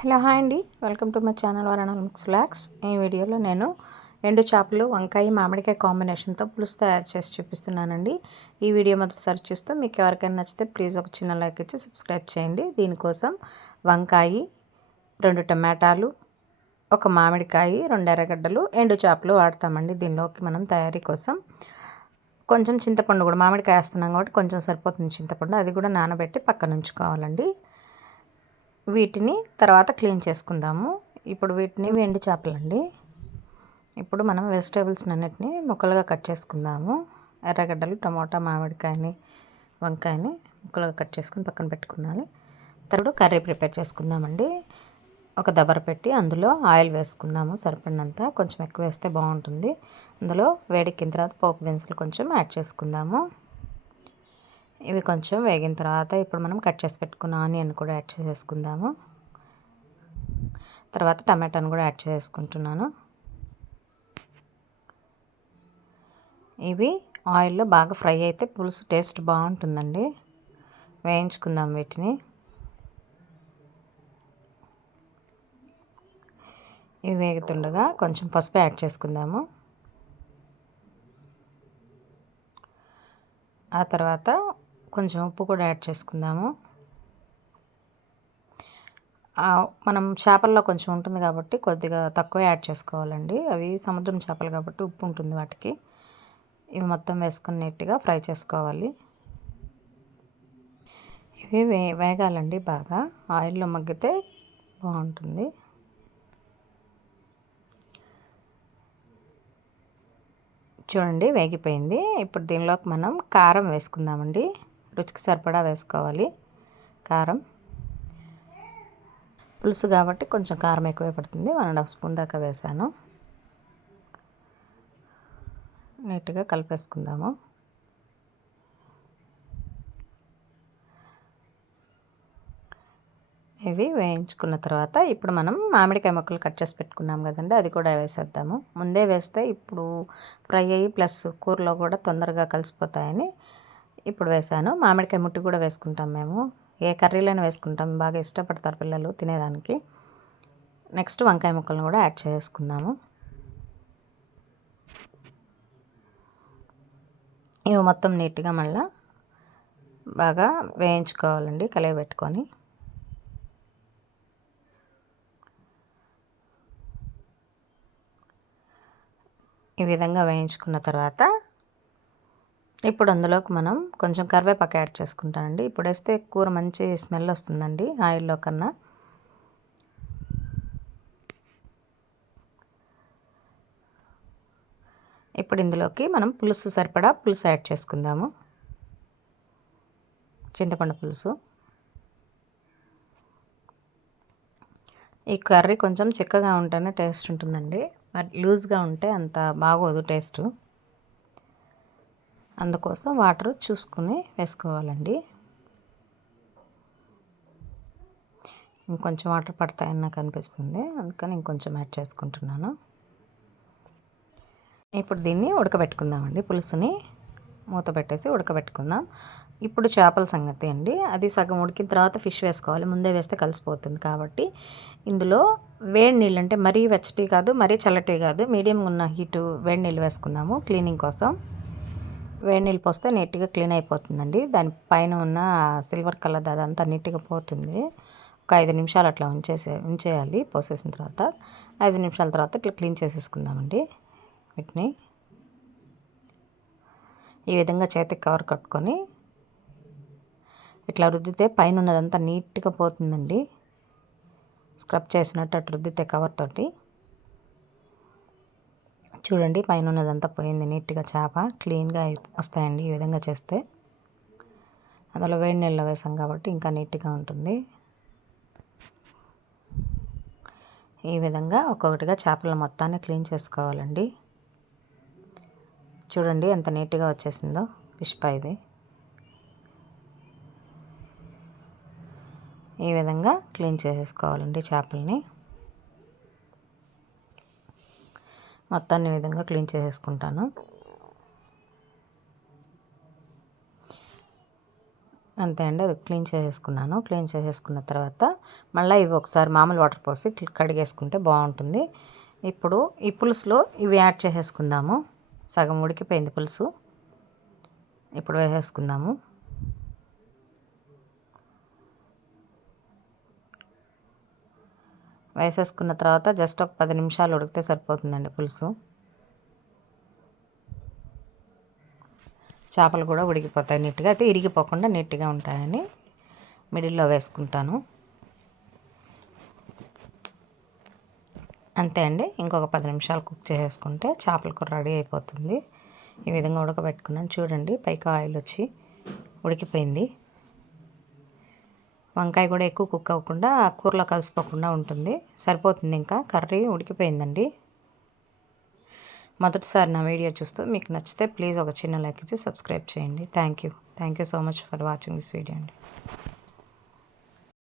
Hello hi అండి. Welcome to my channel వరణాల్ mix ఫ్లాక్స్ ఈ వీడియోలో నేను ఎండు చేపలు వంకాయ మామిడికాయ కాంబినేషన్తో పులుసు తయారు చేసి చూపిస్తున్నానండి. ఈ వీడియో మాత్రం సర్చ్ చేస్తూ మీకు ఎవరికైనా నచ్చితే ప్లీజ్ ఒక చిన్న లైక్ ఇచ్చి సబ్స్క్రైబ్ చేయండి. దీనికోసం వంకాయ రెండు టమాటాలు ఒక మామిడికాయ రెండు ఎర్రగడ్డలు ఎండు చేపలు వాడతామండి దీనిలోకి మనం తయారీ కోసం. కొంచెం చింతపండు కూడా మామిడికాయ వేస్తున్నాం కాబట్టి కొంచెం సరిపోతుంది చింతపండు. అది కూడా నానబెట్టి పక్కన ఉంచుకోవాలండి. వీటిని తర్వాత క్లీన్ చేసుకుందాము. ఇప్పుడు వీటిని వెండి చేపలండి. ఇప్పుడు మనం వెజిటేబుల్స్ అన్నిటిని ముక్కలుగా కట్ చేసుకుందాము. ఎర్రగడ్డలు టమోటా మామిడికాయని వంకాయని ముక్కలుగా కట్ చేసుకుని పక్కన పెట్టుకున్నాను తర్వాత కర్రీ ప్రిపేర్ చేసుకుందామండి. ఒక దబర పెట్టి అందులో ఆయిల్ వేసుకుందాము సరిపడినంత. కొంచెం ఎక్కువ వేస్తే బాగుంటుంది. అందులో వేడెక్కిన తర్వాత పోపు దినుసులు కొంచెం యాడ్ చేసుకుందాము. ఇవి కొంచెం వేగిన తర్వాత ఇప్పుడు మనం కట్ చేసి పెట్టుకున్న ఆనియన్ కూడా యాడ్ చేసేసుకుందాము. తర్వాత టమాటాను కూడా యాడ్ చేసుకుంటున్నాను ఇవి ఆయిల్లో బాగా ఫ్రై అయితే పులుసు టేస్ట్ బాగుంటుందండి. వేయించుకుందాం వీటిని. ఇవి వేగుతుండగా కొంచెం పసుపు యాడ్ చేసుకుందాము. ఆ తర్వాత కొంచెం ఉప్పు కూడా యాడ్ చేసుకుందాము. మనం చేపల్లో కొంచెం ఉంటుంది కాబట్టి కొద్దిగా తక్కువ యాడ్ చేసుకోవాలండి. అవి సముద్రం చేపలు కాబట్టి ఉప్పు ఉంటుంది వాటికి. ఇవి మొత్తం వేసుకుని నీట్గా ఫ్రై చేసుకోవాలి. ఇవి వే వేగాలండి బాగా. ఆయిల్లో మగ్గితే బాగుంటుంది. చూడండి వేగిపోయింది. ఇప్పుడు దీనిలోకి మనం కారం వేసుకుందామండి. రుచికి సరిపడా వేసుకోవాలి. కారం. పులుసు కాబట్టి కొంచెం కారం ఎక్కువే పడుతుంది. వన్ అండ్ హాఫ్ స్పూన్ దాకా వేసాను. నీట్గా కలిపేసుకుందాము. ఇది వేయించుకున్న తర్వాత ఇప్పుడు మనం మామిడికాయ ముక్కలు కట్ చేసి పెట్టుకున్నాం కదండి అది కూడా వేసేద్దాము. ముందే వేస్తే ఇప్పుడు ఫ్రై అయ్యి ప్లస్ కూరలో కూడా తొందరగా కలిసిపోతాయని ఇప్పుడు వేసాను. మామిడికాయ ముట్టి కూడా వేసుకుంటాం మేము. ఏ కర్రీలైనా వేసుకుంటాం. బాగా ఇష్టపడతారు పిల్లలు తినేదానికి. నెక్స్ట్ వంకాయ ముక్కలను కూడా యాడ్ చేసుకుందాము. ఇవి మొత్తం నీట్గా మళ్ళీ బాగా వేయించుకోవాలండి కలిగి పెట్టుకొని. ఈ విధంగా వేయించుకున్న తర్వాత ఇప్పుడు అందులోకి మనం కొంచెం కరివేపాకు యాడ్ చేసుకుంటానండి. ఇప్పుడు వేస్తే కూర మంచి స్మెల్ వస్తుందండి ఆయిల్లో కన్నా. ఇప్పుడు ఇందులోకి మనం పులుసు సరిపడా పులుసు యాడ్ చేసుకుందాము. చింతపండు పులుసు. ఈ కర్రీ కొంచెం చిక్కగా ఉంటేనే టేస్ట్ ఉంటుందండి. మరి లూజ్గా ఉంటే అంత బాగోదు టేస్ట్. అందుకోసం వాటర్ చూసుకుని వేసుకోవాలండి. ఇంకొంచెం వాటర్ పడతాయని నాకు అనిపిస్తుంది. అందుకని ఇంకొంచెం యాడ్ చేసుకుంటున్నాను. ఇప్పుడు దీన్ని ఉడకబెట్టుకుందామండి పులుసుని. మూత పెట్టేసి ఉడకబెట్టుకుందాం. ఇప్పుడు చేపల సంగతి అండి. అది సగం ఉడికిన తర్వాత ఫిష్ వేసుకోవాలి. ముందే వేస్తే కలిసిపోతుంది కాబట్టి ఇందులో వేడి నీళ్ళు అంటే మరీ వెచ్చటి కాదు మరీ చల్లటి కాదు. మీడియంగా ఉన్న హీటు వేడి నీళ్ళు వేసుకుందాము క్లీనింగ్ కోసం. వేడి నీళ్ళు పోస్తే నీట్గా క్లీన్ అయిపోతుందండి. దాని పైన ఉన్న సిల్వర్ కలర్ అదంతా నీట్గా పోతుంది. ఒక ఐదు నిమిషాలు అట్లా ఉంచేసే ఉంచేయాలి పోసేసిన తర్వాత. ఐదు నిమిషాల తర్వాత ఇట్లా క్లీన్ చేసేసుకుందామండి వీటిని. ఈ విధంగా చేతికి కవర్ కట్టుకొని ఇట్లా రుద్దితే పైన ఉన్నదంతా నీట్గా పోతుందండి. స్క్రబ్ చేసినట్టు అటు రుద్దితే కవర్ తోటి. చూడండి పైన ఉన్నదంతా పోయింది నీట్గా చేప. క్లీన్గా వస్తాయండి ఈ విధంగా చేస్తే. అందులో వేడి నీళ్ళు వేసాం కాబట్టి ఇంకా నీట్గా ఉంటుంది. ఈ విధంగా ఒక్కొక్కటిగా చేపల మొత్తాన్ని క్లీన్ చేసుకోవాలండి. చూడండి ఎంత నీట్గా వచ్చేసిందో ఫిష్ పైది ఈ విధంగా క్లీన్ చేసేసుకోవాలండి చేపల్ని. మొత్తాన్ని ఈ విధంగా క్లీన్ చేసేసుకుంటాను. అంతే అండి అది క్లీన్ చేసేసుకున్నాను. క్లీన్ చేసేసుకున్న తర్వాత మళ్ళీ ఇవి ఒకసారి మామూలు వాటర్ పోసి కడిగేసుకుంటే బాగుంటుంది. ఇప్పుడు ఈ పులుసులో ఇవి యాడ్ చేసేసుకుందాము. సగం ఉడికిపోయింది పులుసు. ఇప్పుడు వేసేసుకుందాము. వేసేసుకున్న తర్వాత జస్ట్ ఒక పది నిమిషాలు ఉడికితే సరిపోతుందండి పులుసు. చేపలు కూడా ఉడికిపోతాయి నీట్గా అయితే ఇరిగిపోకుండా నీట్గా ఉంటాయని మిడిల్లో వేసుకుంటాను. అంతే అండి. ఇంకొక పది నిమిషాలు కుక్ చేసుకుంటే చేపల కూర రెడీ అయిపోతుంది. ఈ విధంగా ఉడకబెట్టుకున్నాను. చూడండి పైకి ఆయిల్ వచ్చి ఉడికిపోయింది. వంకాయ కూడా ఎక్కువ కుక్ అవ్వకుండా కూరలో కలిసిపోకుండా ఉంటుంది. సరిపోతుంది ఇంకా. కర్రీ ఉడికిపోయిందండి. మొదటిసారి నా వీడియో చూస్తూ మీకు నచ్చితే ప్లీజ్ ఒక చిన్న లైక్ ఇచ్చి సబ్స్క్రైబ్ చేయండి. Thank you. Thank you so much for watching this video అండి.